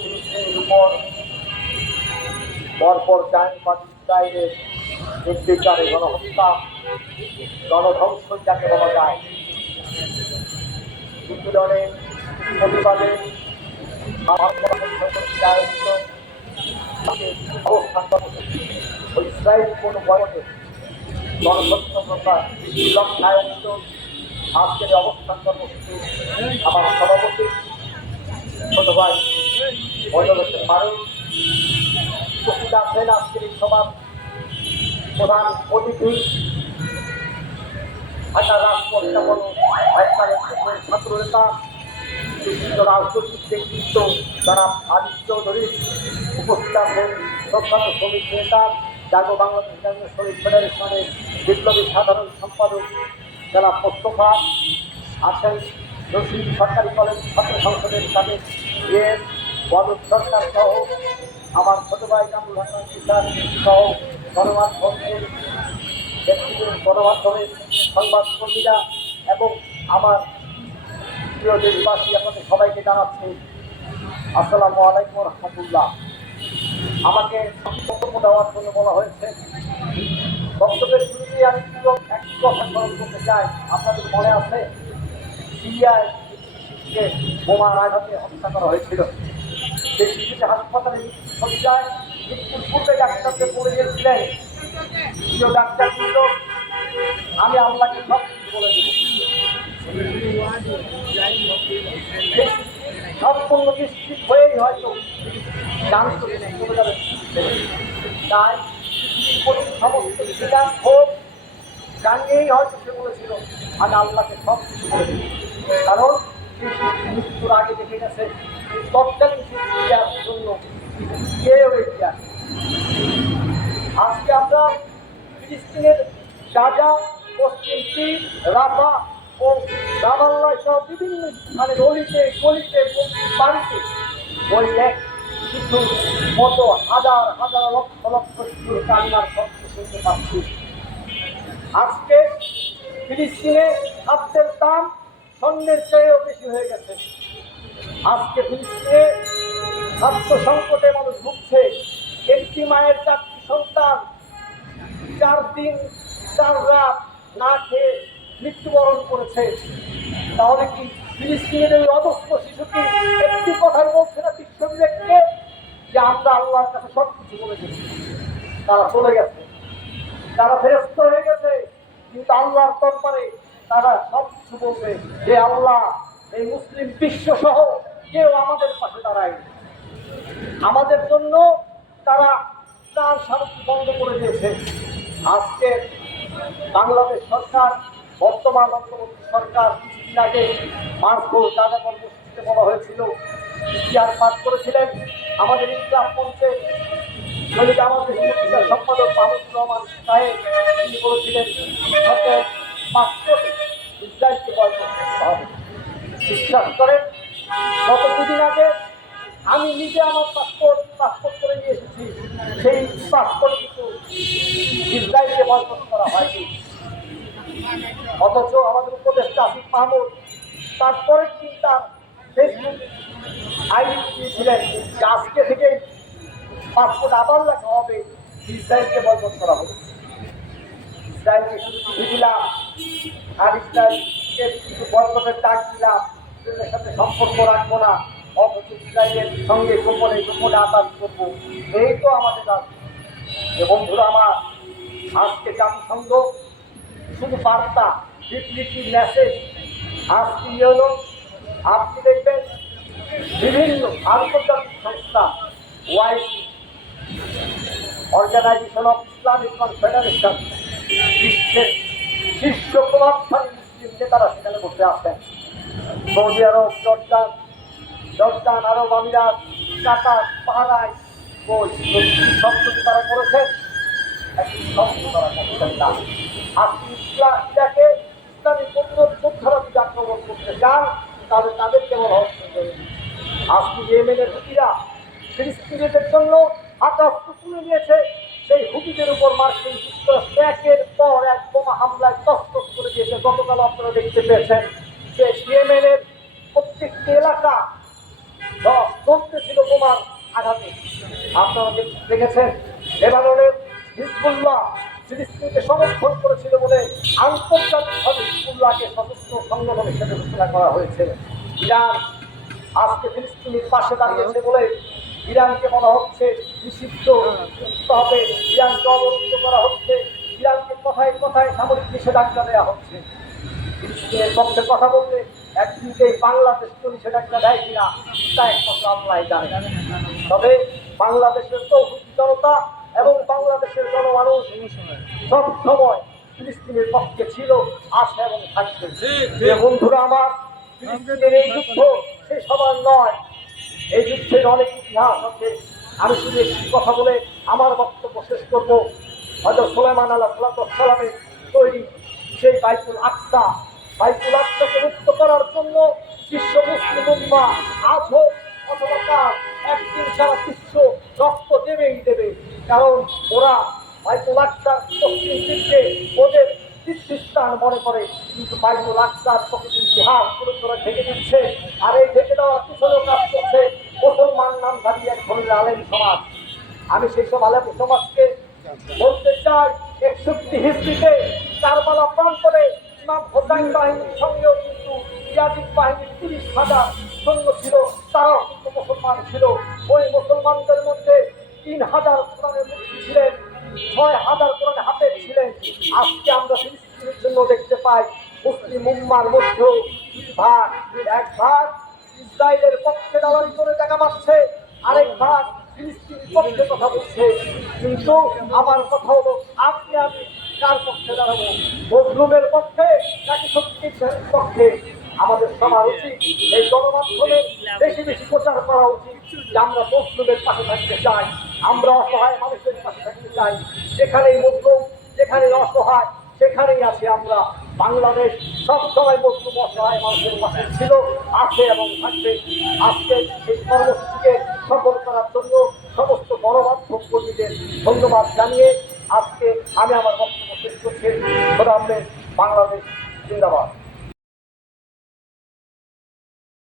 ফিলিস্তিনের উপর পরপর টাইম ইসরায়েলের নির্বিচারে গণহত্যা। গণধ্বংস যাকে বলা যায়। নিপীড়নের প্রতিবাদে ইসরায়েল কোন বয়সে গণস্বচ্ছতা লক্ষ্যে আয়োজিত আজকের অবস্থান কর্মসূচি আমার সভাপতি ছোট ভাই মন্ডলের মানুষ উপস্থিত আছেন আজকের এই সভার প্রধান অতিথি। ঢাকা রাষ্ট্র ছাত্র নেতা বিভিন্ন রাজনৈতিক ব্যক্তিত্ব আদিত্য চৌধুরী উপস্থিত আছেন। প্রখ্যাত নেতা জাগো বাংলাদেশ জাতীয় শ্রমিক ফেডারেশনের বিপ্লবী সাধারণ সম্পাদক যারা মোস্তফা আছেন রশিদ সরকারি কলেজ ছাত্র সংসদের সাবেক এ সরকার সহ আমার ছোট ভাই কামরুল হাসান সিদ্ধার সহ গণমাধ্যমের ব্যক্তিদের গণমাধ্যমের সংবাদকর্মীরা এবং আমার প্রিয় দেশবাসী, আপনাদের সবাইকে জানাচ্ছি আসসালামু আলাইকুম রহমতুল্লাহ। আমাকে বক্তব্য দেওয়ার জন্য বলা হয়েছে বক্তব্যের শুরুতে আমি একটি কথা স্মরণ করতে চাই। আপনাদের মনে আছে? সিরিয়ায় বোমার আঘাতে হত্যা করা হয়েছিল। সেই শিশুকে হাসপাতালে হত্যায় মৃত্যুর পূর্বে ডাক্তারদের পড়ে গিয়েছিলেন প্রিয় ডাক্তার কিন্তু আমি আল্লাহকে সব কিছু বলে দেবো। সম্পূর্ণ নিশ্চিত হয়েই হয়তো জানতো তাই সমস্ত সিদ্ধান্ত হোক, জানিয়েই হয়তো সে বলেছিল, আমি আল্লাহকে সব কিছু কারণ মৃত্যুর আগে দেখে গেছে তৎকালীন শিক্ষার জন্য কেউ এগিয়ে আজকে আমরা ফিলিস্তিনের গাজা পশ্চিম তীর রাফা ও রামাল্লাহ সহ বিভিন্ন মানে গলিতে গলিতে, বাড়িতে ওই এক কিছু মতো হাজার হাজার লক্ষ লক্ষ শিশুর কান্নার শব্দ শুনতে পাচ্ছি। আজকে ফিলিস্তিনে খাদ্যের দাম স্বর্ণের চেয়েও বেশি হয়ে গেছে। আজকে ফিলিস্তিনে খাদ্য সংকটে মানুষ ভুগছে। একটি মায়ের চারটি সন্তান চার দিন, চার রাত না খেয়ে মৃত্যুবরণ করেছে। তাহলে কি ফিলিস্তিনের ওই অদস্ত শিশুটি একটি কথাই বলছে না বিশ্ববিবেককে যে আমরা আল্লাহর কাছে সব কিছু বলে দিচ্ছি তারা চলে গেছে। তারা ফেরস্ত হয়ে গেছে। কিন্তু আল্লাহর তরফারে তারা সব কিছু বলবে যে আল্লাহ, এই মুসলিম বিশ্ব সহ কেউ আমাদের পাশে দাঁড়ায় আমাদের জন্য তারা তার সামগ্রী বন্ধ করে দিয়েছে। আজকে বাংলাদেশ সরকার বর্তমান অন্তর্বর্তী সরকার কিছুদিন আগে মার্চফুল কাজা কর্মসূচিতে বলা হয়েছিল, ইতিহাস পাঠ করেছিলেন। আমাদের ইতিহাস মঞ্চে শহীদ আমাদের সম্পাদক মাহমুদুর রহমান সাহেব, তিনি বলেছিলেন হয়তো পাসপোর্ট ইসরায়েলকে বয়কট করতে বিশ্বাস করেন, গত দুদিন আগে আমি নিজে আমার পাসপোর্ট পাসপোর্ট করে নিয়ে এসেছি। সেই পাসপোর্ট কিন্তু ইসরায়েলকে বয়কট করা হয়নি। অথচ আমাদের উপদেষ্টা আসিফ মাহমুদ তারপরে চিন্তা ফেসবুক আইডি দিয়েছিলেন যে আজকে থেকে পাসপোর্ট আবার লেখা হবে, ইসরায়েলকে বয়কট করা হবে। ইসরায়েলকে শুধু দিলাম, আর ইসরায়েলকে শুধু বয়কটের ডাক দিলাম, ইসরায়েলের সাথে সম্পর্ক রাখব না, অথচ ইসরায়েলের সঙ্গে গোপনে গোপনে আতাত করব। এই তো আমাদের যে বন্ধুরা আমার, আজকে জাতিসংঘ শুধু বার্তা, বিবৃতি মেসেজ আজকে হলো, আপনি দেখবেন বিভিন্ন আন্তর্জাতিক সংস্থা OIC organisation of Islamic confederation বিশ্বের শীর্ষ প্রভাবশালী মুসলিম নেতারা সেখানে বসে আছেন। Saudi Arab, Jordan Jordan, Arab আমিরাত, কাতার পাহারায় শব্দটি তারা করেছেন। একটি শব্দ তারা করছেন না। ইসলাম ইরাকে ইসলামী পুনরুদ্ধারক আক্রমণ করতে চান, তাহলে তাদেরকে বলা হচ্ছে আজকে ইয়েমেনের হুতিরা ফিলিস্তিনিদের জন্য আকাশ তুলে নিয়েছে, সেই হুকিদের উপর মার্কিন যুক্তরাষ্ট্র একের পর এক বোমা হামলায় তস্তস করে দিয়েছে। গতকাল আপনারা দেখতে পেয়েছেন যে ইয়েমেনের প্রত্যেকটি এলাকা চলতে ছিল বোমার আঘাতে। আপনারা দেখেছেন এবার হিজবুল্লাহ ফিলিস্তিনকে সমর্থন করেছিল বলে আন্তর্জাতিকভাবে হিজবুল্লাহকে সশস্ত্র সংগঠন হিসেবে ঘোষণা করা হয়েছে। ইরান আজকে ফিলিস্তিনের পাশে দাঁড়িয়েছে বলে ইরানকে বলা হচ্ছে নিষিদ্ধ হবে ইরানকে অবরুদ্ধ করা হচ্ছে, ইরানকে কথায় কথায় সামরিক নিষেধাজ্ঞা দেওয়া হচ্ছে। ফিলিস্তিনের পক্ষে কথা বলতে একদিকে বাংলাদেশ তো নিষেধাজ্ঞা দেয় কিনা, তা একমাত্র আল্লাহ জানে। তবে বাংলাদেশের তো জনতা জনমানুষ সব সময় ফিলিস্তিনের পক্ষে ছিল আসে এবং থাকবে। বন্ধুরা আমার ফিলিস্তিনের এই যুদ্ধ সে সবার নয়। এই যুদ্ধের অনেক ইতিহাস আছে। আমি শুধু একটি কথা বলে আমার বক্তব্য শেষ করব। হয়তো সোলেমান আল্লাহ সালামের তৈরি সেই বাইকুল আকসা। বাইকুল আকসাকে মুক্ত করার জন্য বিশ্ব মুসলিম উম্মা আজ হোক অথবা কাল একদিন সারা বিশ্ব রক্ত দেবেই দেবে। কারণ ওরা বাইকুল আকসার পশ্চিম দিককে ওদের তীর্থস্থান মনে করে। কিন্তু বাইকুল আকসার প্রকৃতির ইতিহাস পুরো করে ঢেকে দিচ্ছে। আর এই ঢেকে দেওয়ার পিছনেও কাজ করছে মুসলমান নাম নামধারী এক ধরনের আলেম সমাজ। আমি সেই সব আলেম সমাজকে বলতে চাই, একষট্টি হিস্ট্রিতে কারবালা প্রান্তরে ইমাম হোসাইন বাহিনীর সঙ্গেও কিন্তু ইয়াজিদ বাহিনীর তিরিশ হাজার সৈন্য ছিল, তারাও কিন্তু মুসলমান ছিল। ওই মুসলমানদের মধ্যে তিন হাজার কোরআনের ছিলেন। ছয় হাজার কোরআনে হাতে ছিলেন আজকে আমরা ফিলিস্তিনের জন্য দেখতে পাই মুসলিম উম্মার মধ্যেও ভাগ, এক ভাগ ইসরায়েলের পক্ষে দালালি করে টাকা পাচ্ছে আরেক ভাগ ফিলিস্তিনের পক্ষে কথা বলছে। কিন্তু আমার কথা হলো, আপনি আমি কার পক্ষে দাঁড়াবো? মজলুমের পক্ষে নাকি সত্যির পক্ষে? আমাদের সবার উচিত এই গণমাধ্যমে বেশি বেশি প্রচার করা উচিত যে আমরা মজলুমের পাশে থাকতে চাই। আমরা অসহায় মানুষের কাছে থাকতে চাই। যেখানেই মজলুম যেখানেই অসহায়, সেখানেই আছি আমরা। বাংলাদেশ সবসময় মজলুম অসহায় মানুষের পাশে ছিল, আছে এবং থাকবে। আজকে এই কর্মসূচিকে সফল করার জন্য সমস্ত গণমাধ্যম কর্মীদের ধন্যবাদ জানিয়ে আজকে আমি আমার বক্তব্য শেষ করছি। বাংলাদেশ জিন্দাবাদ।